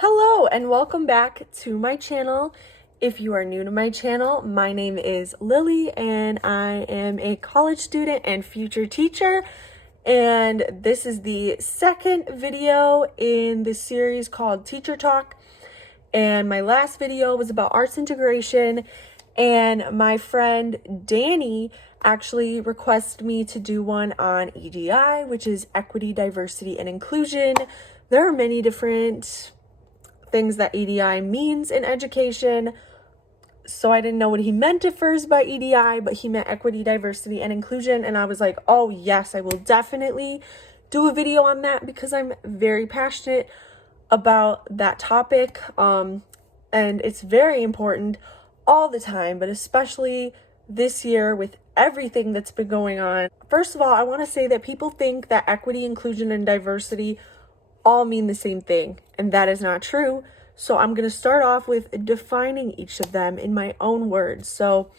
Hello and welcome back to my channel. If you are new to my channel, my name is Lily and I am a college student and future teacher. And this is the second video in the series called Teacher Talk. And my last video was about arts integration. And my friend Danny actually requested me to do one on EDI, which is equity, diversity, and inclusion. There are many different things that EDI means in education. So I didn't know what he meant at first by EDI, but he meant equity, diversity, and inclusion. And I was like, oh yes, I will definitely do a video on that because I'm very passionate about that topic. And it's very important all the time, but especially this year with everything that's been going on. First of all, I want to say that people think that equity, inclusion, and diversity all mean the same thing, and that is not true. So I'm going to start off with defining each of them in my own words. So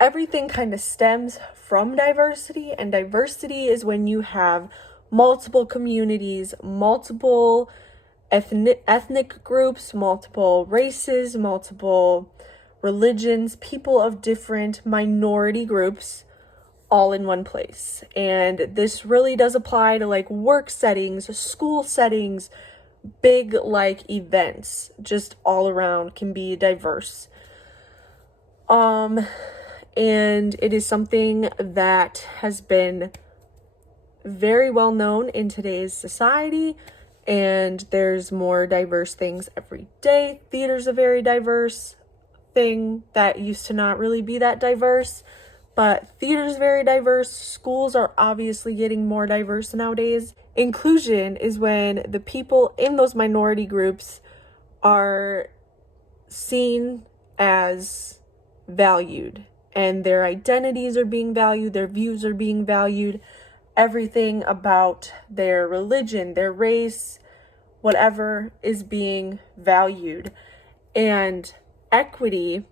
everything kind of stems from diversity, and diversity is when you have multiple communities, multiple ethnic groups, multiple races, multiple religions, people of different minority groups all in one place. And this really does apply to like work settings, school settings, big like events, just all around can be diverse. And it is something that has been very well known in today's society, and there's more diverse things every day. Theater's a very diverse thing that used to not really be that diverse. But theater is very diverse. Schools are obviously getting more diverse nowadays. Inclusion is when the people in those minority groups are seen as valued and their identities are being valued, their views are being valued, everything about their religion, their race, whatever is being valued. And equity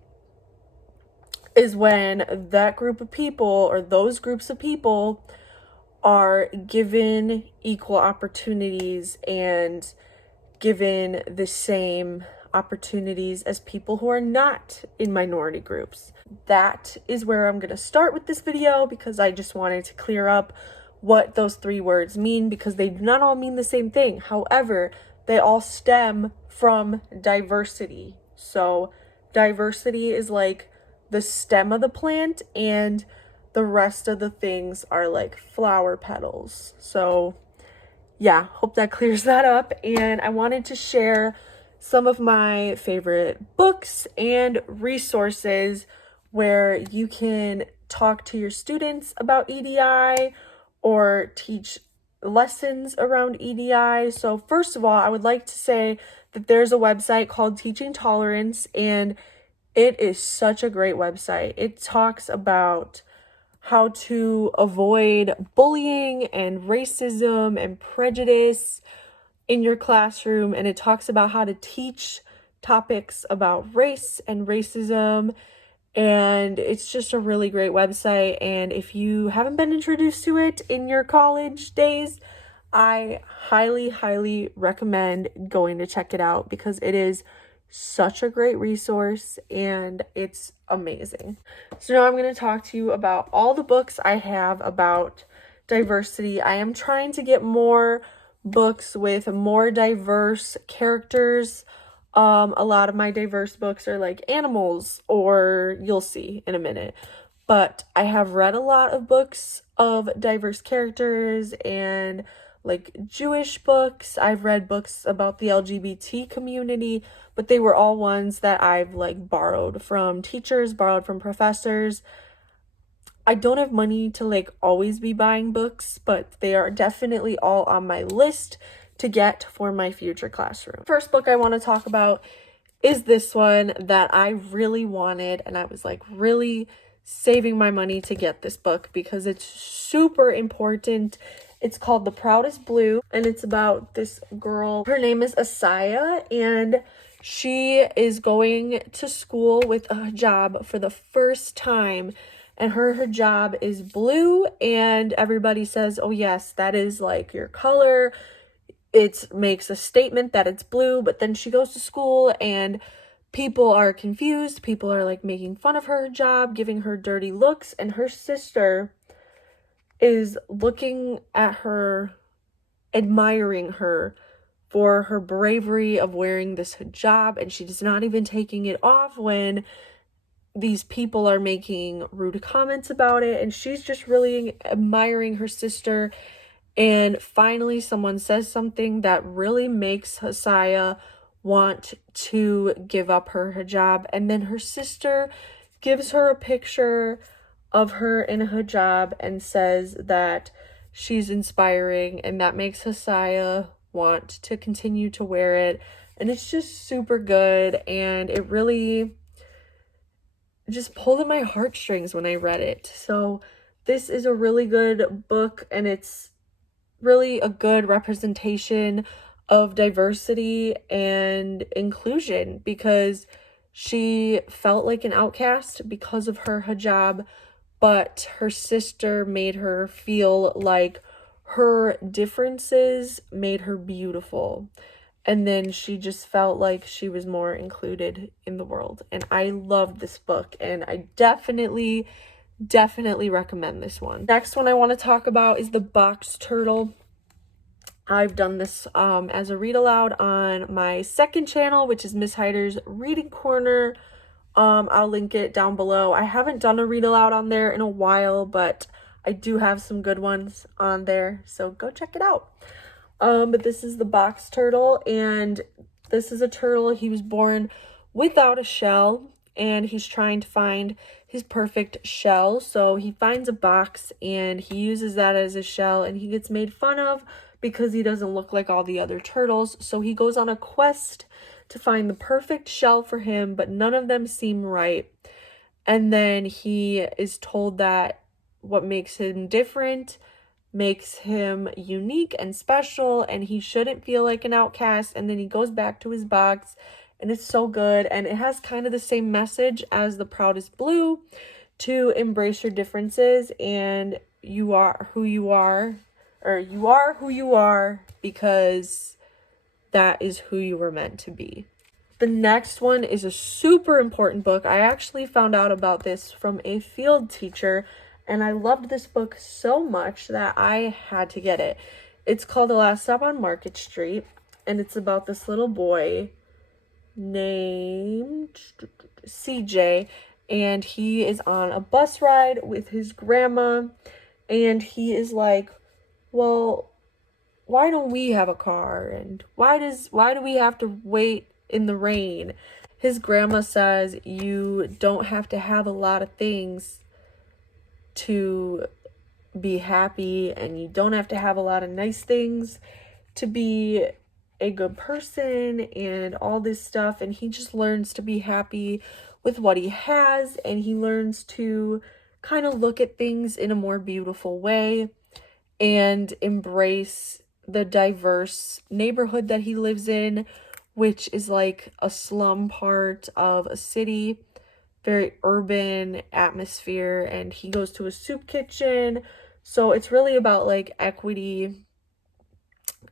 is when that group of people or those groups of people are given equal opportunities and given the same opportunities as people who are not in minority groups. That is where I'm going to start with this video because I just wanted to clear up what those three words mean because they do not all mean the same thing. However, they all stem from diversity. So diversity is like the stem of the plant and the rest of the things are like flower petals. So yeah, hope that clears that up. And I wanted to share some of my favorite books and resources where you can talk to your students about EDI or teach lessons around EDI. So first of all, I would like to say that there's a website called Teaching Tolerance, and it is such a great website. It talks about how to avoid bullying and racism and prejudice in your classroom. And it talks about how to teach topics about race and racism. And it's just a really great website. And if you haven't been introduced to it in your college days, I highly, highly recommend going to check it out because it is such a great resource and it's amazing. So now I'm going to talk to you about all the books I have about diversity. I am trying to get more books with more diverse characters. A lot of my diverse books are like animals, or you'll see in a minute. But I have read a lot of books of diverse characters and like Jewish books. I've read books about the LGBT community, but they were all ones that I've like borrowed from teachers, borrowed from professors. I don't have money to like always be buying books, but they are definitely all on my list to get for my future classroom. First book I want to talk about is this one that I really wanted, and I was like really saving my money to get this book because it's super important. It's called The Proudest Blue, and it's about this girl. Her name is Asaya, and she is going to school with a hijab for the first time. And her hijab is blue, and everybody says, oh yes, that is like your color. it makes a statement that it's blue, but then she goes to school and people are confused. People are like making fun of her hijab, giving her dirty looks, and her sister is looking at her, admiring her for her bravery of wearing this hijab, and she's not even taking it off when these people are making rude comments about it, and she's just really admiring her sister. And finally someone says something that really makes Hasiah want to give up her hijab, and then her sister gives her a picture of her in a hijab and says that she's inspiring, and that makes Hasiah want to continue to wear it. And it's just super good, and it really just pulled at my heartstrings when I read it. So this is a really good book, and it's really a good representation of diversity and inclusion, because she felt like an outcast because of her hijab, but her sister made her feel like her differences made her beautiful. And then she just felt like she was more included in the world. And I loved this book, and I definitely recommend this one. Next one I want to talk about is The Box Turtle. I've done this as a read aloud on my second channel, which is Miss Hyder's Reading Corner. I'll link it down below. I haven't done a read aloud on there in a while, but I do have some good ones on there, so go check it out. But this is The Box Turtle, and this is a turtle. He was born without a shell, and he's trying to find his perfect shell. So he finds a box and he uses that as a shell, and he gets made fun of because he doesn't look like all the other turtles. So he goes on a quest to find the perfect shell for him, but none of them seem right. And then he is told that what makes him different makes him unique and special, and he shouldn't feel like an outcast. And then he goes back to his box, and it's so good, and it has kind of the same message as The Proudest Blue, to embrace your differences, and you are who you are, or you are who you are, because that is who you were meant to be. The next one is a super important book. I actually found out about this from a field teacher, and I loved this book so much that I had to get it. It's called The Last Stop on Market Street, and it's about this little boy named CJ, and he is on a bus ride with his grandma, and he is like, well, why don't we have a car? And why do we have to wait in the rain? His grandma says you don't have to have a lot of things to be happy, and you don't have to have a lot of nice things to be a good person, and all this stuff. And he just learns to be happy with what he has, and he learns to kind of look at things in a more beautiful way and embrace the diverse neighborhood that he lives in, which is like a slum part of a city, very urban atmosphere. And he goes to a soup kitchen. So it's really about like equity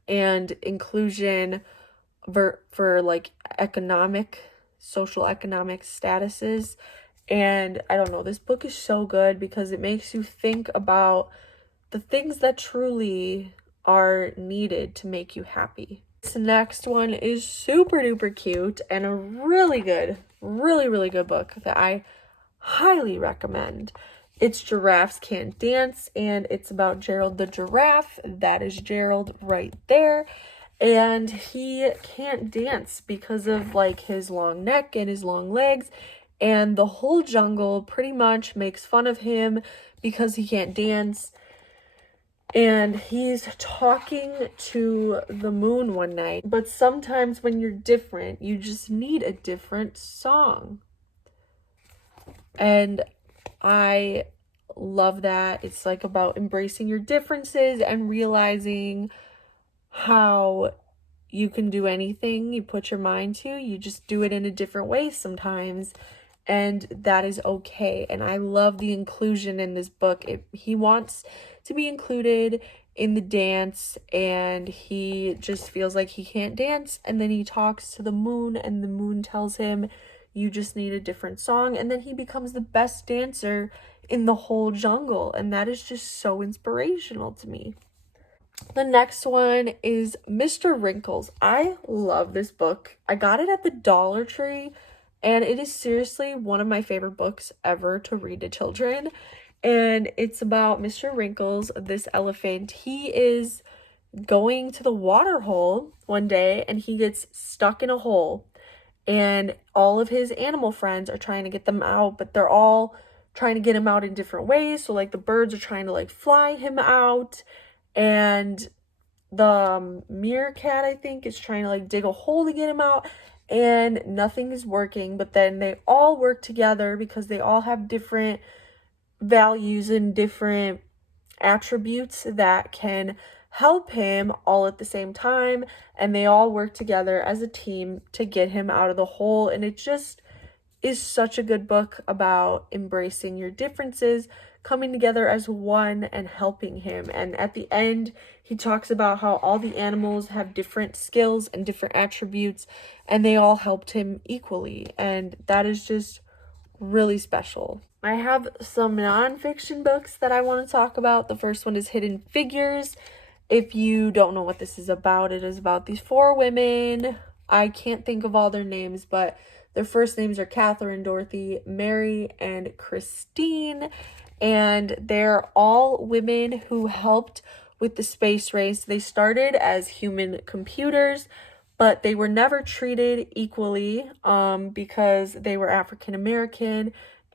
and inclusion for like social economic statuses. And I don't know, this book is so good because it makes you think about the things that truly are needed to make you happy. This next one is super duper cute and a really good, really good book that I highly recommend. It's Giraffes Can't Dance, and it's about Gerald the giraffe. That is Gerald right there. And he can't dance because of like his long neck and his long legs, and the whole jungle pretty much makes fun of him because he can't dance. And he's talking to the moon one night. But sometimes when you're different, you just need a different song. And I love that. It's like about embracing your differences and realizing how you can do anything you put your mind to. You just do it in a different way sometimes, and that is okay. And I love the inclusion in this book. He wants to be included in the dance, and he just feels like he can't dance, and then he talks to the moon, and the moon tells him, you just need a different song, and then he becomes the best dancer in the whole jungle, and that is just so inspirational to me. The next one is Mr. Wrinkles. I love this book. I got it at the Dollar Tree, and it is seriously one of my favorite books ever to read to children. And it's about Mr. Wrinkles, this elephant. He is going to the water hole one day, and he gets stuck in a hole. And all of his animal friends are trying to get them out, but they're all trying to get him out in different ways. So, like, the birds are trying to, like, fly him out, and the meerkat, I think, is trying to like dig a hole to get him out, and nothing is working. But then they all work together because they all have different values and different attributes that can help him all at the same time, and they all work together as a team to get him out of the hole. And it just is such a good book about embracing your differences, coming together as one, and helping him. And at the end, he talks about how all the animals have different skills and different attributes, and they all helped him equally. And that is just really special. I have some nonfiction books that I want to talk about. The first one is Hidden Figures. If you don't know what this is about, it is about these 4 women. I can't think of all their names, but their first names are Catherine, Dorothy, Mary, and Christine. And they're all women who helped with the space race. They started as human computers, but they were never treated equally because they were African American.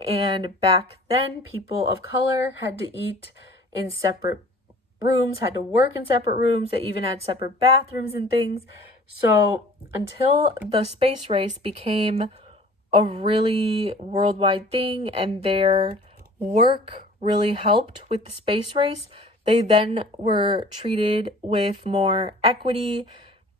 And back then, people of color had to eat in separate rooms, had to work in separate rooms. They even had separate bathrooms and things. So until the space race became a really worldwide thing and their work really helped with the space race, they then were treated with more equity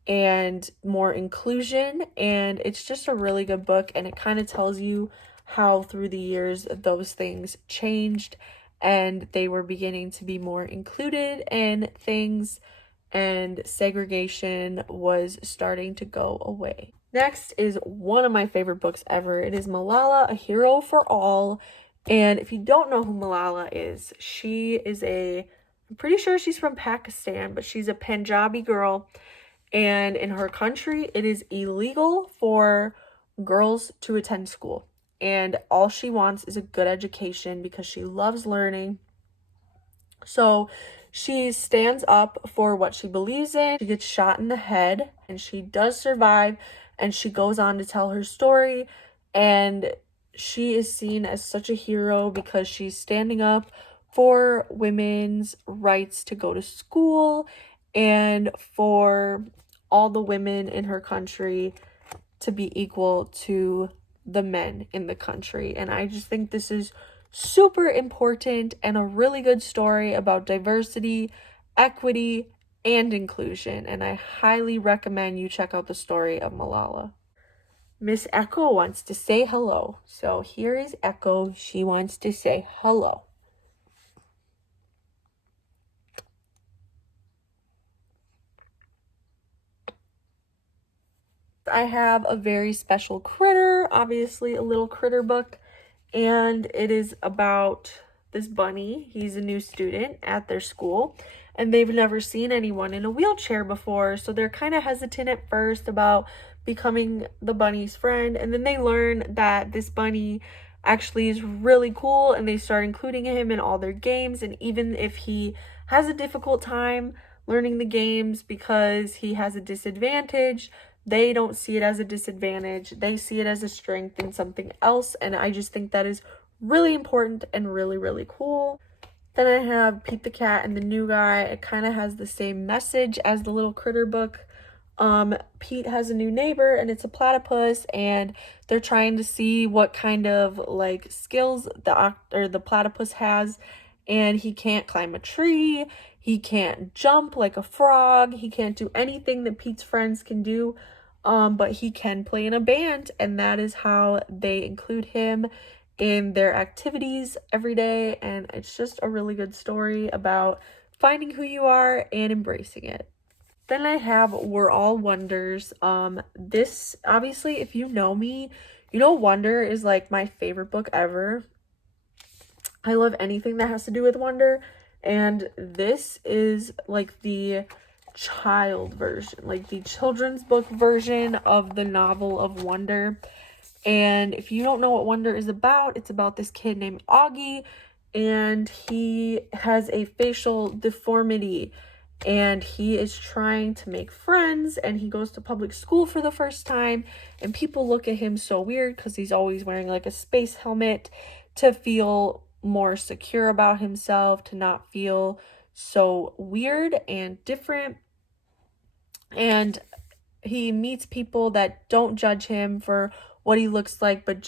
and more inclusion. And it's just a really good book, and it kind of tells you how through the years those things changed and they were beginning to be more included in things, and segregation was starting to go away. Next is one of my favorite books ever. It is Malala, A Hero for All. And if you don't know who Malala is, I'm pretty sure she's from Pakistan, but she's a Punjabi girl. And in her country, it is illegal for girls to attend school. And all she wants is a good education because she loves learning. So she stands up for what she believes in. She gets shot in the head, and she does survive, and she goes on to tell her story. And she is seen as such a hero because she's standing up for women's rights to go to school and for all the women in her country to be equal to the men in the country. And I just think this is super important and a really good story about diversity, equity, and inclusion. And I highly recommend you check out the story of Malala. Miss Echo wants to say hello. So here is Echo. She wants to say hello. I have a very special critter, obviously a little critter book, and it is about this bunny. He's a new student at their school, and they've never seen anyone in a wheelchair before, so they're kind of hesitant at first about becoming the bunny's friend. And then they learn that this bunny actually is really cool, and they start including him in all their games. And even if he has a difficult time learning the games because he has a disadvantage, they don't see it as a disadvantage. They see it as a strength and something else. And I just think that is really important and really, really cool. Then I have Pete the Cat and the New Guy. It kind of has the same message as the little critter book. Pete has a new neighbor, and it's a platypus, and they're trying to see what kind of like skills the platypus has. And he can't climb a tree, he can't jump like a frog, he can't do anything that Pete's friends can do, but he can play in a band, and that is how they include him in their activities every day. And it's just a really good story about finding who you are and embracing it. Then I have We're All Wonders. This, obviously, if you know me, you know Wonder is like my favorite book ever. I love anything that has to do with wonder, and this is like the child version, like the children's book version of the novel of Wonder. And if you don't know what Wonder is about, it's about this kid named Augie, and he has a facial deformity, and he is trying to make friends, and he goes to public school for the first time, and people look at him so weird because he's always wearing like a space helmet to feel more secure about himself, to not feel so weird and different. And he meets people that don't judge him for what he looks like, but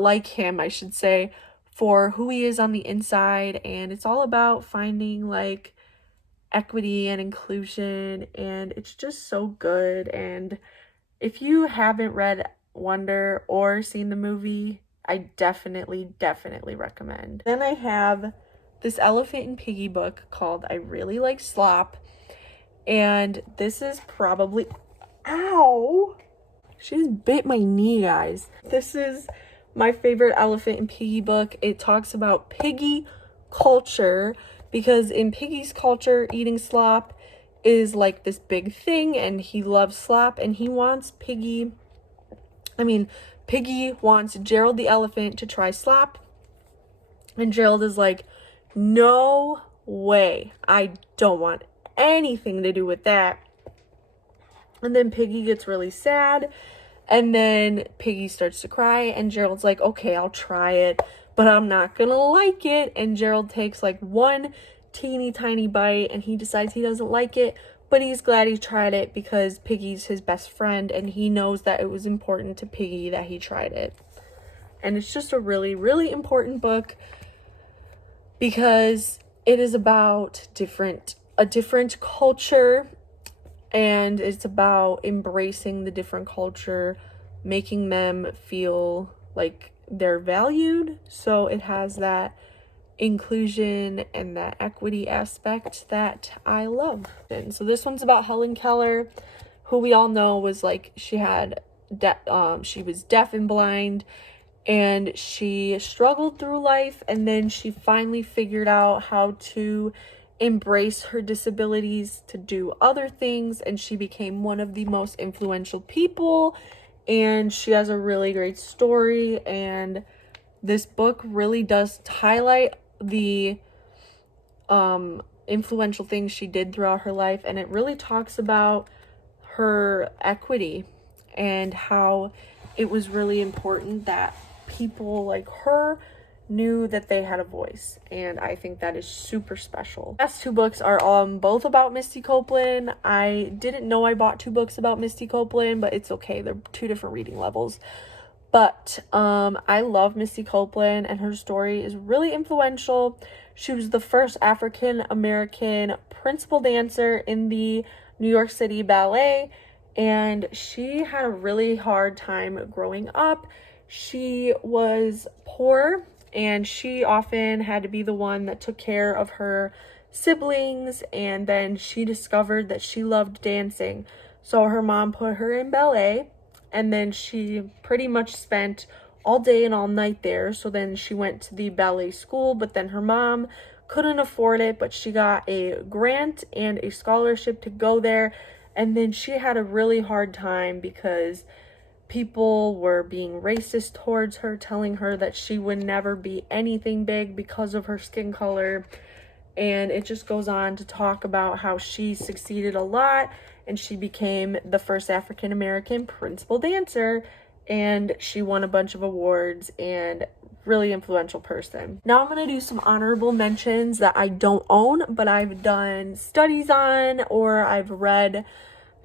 like him, I should say, for who he is on the inside. And it's all about finding like equity and inclusion, and it's just so good. And if you haven't read Wonder or seen the movie, I definitely recommend. Then I have this Elephant and Piggy book called I Really Like Slop, and this is probably, ow, she just bit my knee, guys. This is my favorite Elephant and Piggy book. It talks about piggy culture, because in Piggy's culture, eating slop is like this big thing, and he loves slop, and he wants Piggy wants Gerald the elephant to try slop, and Gerald is like, no way, I don't want anything to do with that. And then Piggy gets really sad, and then Piggy starts to cry, and Gerald's like, okay, I'll try it, but I'm not gonna like it. And Gerald takes like one teeny tiny bite, and he decides he doesn't like it, but he's glad he tried it because Piggy's his best friend, and he knows that it was important to Piggy that he tried it. And it's just a really, really important book because it is about a different culture, and it's about embracing the different culture, making them feel like they're valued. So it has that inclusion and that equity aspect that I love. And so this one's about Helen Keller, who we all know was like, she was deaf and blind, and she struggled through life, and then she finally figured out how to embrace her disabilities to do other things, and she became one of the most influential people, and she has a really great story. And this book really does highlight the influential things she did throughout her life, and it really talks about her equity and how it was really important that people like her knew that they had a voice, and I think that is super special. The last two books are both about Misty Copeland. I didn't know I bought two books about Misty Copeland, but it's okay, they're two different reading levels. But I love Misty Copeland, and her story is really influential. She was the first African American principal dancer in the New York City Ballet, and she had a really hard time growing up. She was poor, and she often had to be the one that took care of her siblings, and then she discovered that she loved dancing. So her mom put her in ballet, and then she pretty much spent all day and all night there. So then she went to the ballet school, but then her mom couldn't afford it, but she got a grant and a scholarship to go there. And then she had a really hard time because people were being racist towards her, telling her that she would never be anything big because of her skin color. And it just goes on to talk about how she succeeded a lot, and she became the first African American principal dancer, and she won a bunch of awards, and really influential person. Now I'm going to do some honorable mentions that I don't own, but I've done studies on, or I've read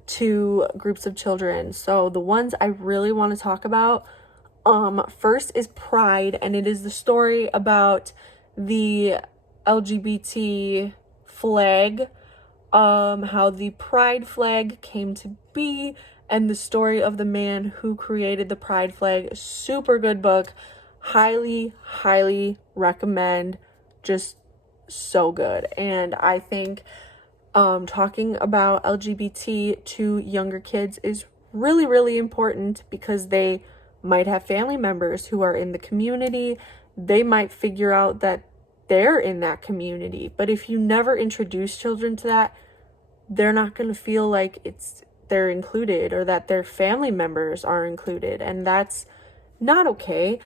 to groups of children. So the ones I really want to talk about, first is Pride, and it is the story about the LGBT flag, how the Pride flag came to be, and the story of the man who created the Pride flag. Super good book. Highly recommend. Just so good. And I think talking about LGBT to younger kids is really, really important because they might have family members who are in the community. They might figure out that they're in that community. But if you never introduce children to that, they're not going to feel like they're included or that their family members are included. And that's not okay.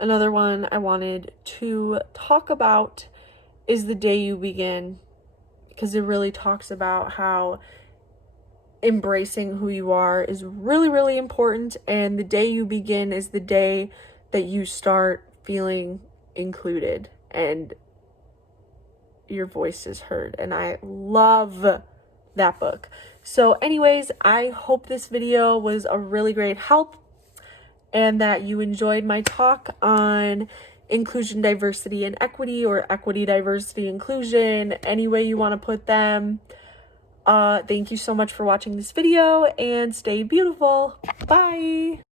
Another one I wanted to talk about is The Day You Begin, because it really talks about how embracing who you are is really, really important. And the day you begin is the day that you start feeling included and your voice is heard. And I love that book. So anyways, I hope this video was a really great help and that you enjoyed my talk on inclusion, diversity, and equity, or equity, diversity, inclusion, any way you want to put them. Thank you so much for watching this video and stay beautiful. Bye.